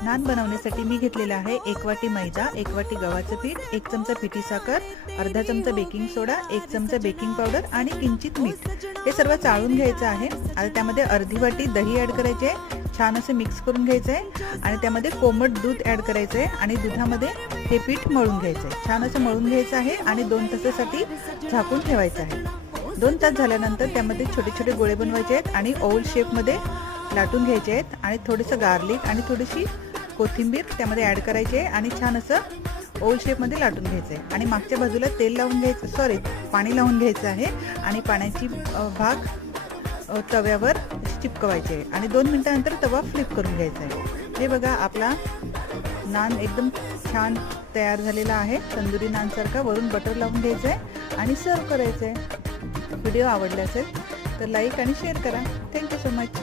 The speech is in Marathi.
नान बनवण्यासाठी मी घेतलेला आहे 1 वाटी मैदा, 1 वाटी गव्हाचं पीठ, 1 चमचा पिठी साखर, अर्धा चमचा बेकिंग सोडा, 1 चमचा बेकिंग पावडर आणि किंचित मीठ. हे सर्व चाळून घ्यायचं आहे. आता त्यामध्ये अर्धी वाटी दही ॲड करायचे आहे. छान असं मिक्स करून घ्यायचं आहे आणि त्यामध्ये कोमट दूध ॲड करायचं आहे आणि दुधामध्ये हे पीठ मळून घ्यायचं आहे. छान असं मळून घ्यायचं आहे आणि 2 तासासाठी झाकून ठेवायचं आहे. 2 तास झाल्यानंतर त्यामध्ये छोटे छोटे गोळे बनवायचे आहेत आणि ओव्हल शेपमध्ये लाटून घ्यायचे आहेत आणि थोडंसं गार्लिक आणि थोडीशी कोथिंबीर त्यामध्ये ॲड करायची आहे आणि छान असं ओव्हल शेपमध्ये लाटून घ्यायचं आहे. आणि मागच्या बाजूला तेल लावून घ्यायचं, पाणी लावून घ्यायचं आहे आणि पाण्याची भाग तव्यावर चिपकवायचे आहे आणि 2 मिनिटांनंतर तवा फ्लिप करून घ्यायचा आहे. हे बघा, आपला नान एकदम छान तयार झालेला आहे. तंदुरी नानसारखा. वरून बटर लावून घ्यायचं आहे आणि सर्व करायचं आहे. व्हिडिओ आवडला असेल तर लाईक आणि शेअर करा. Thank you so much.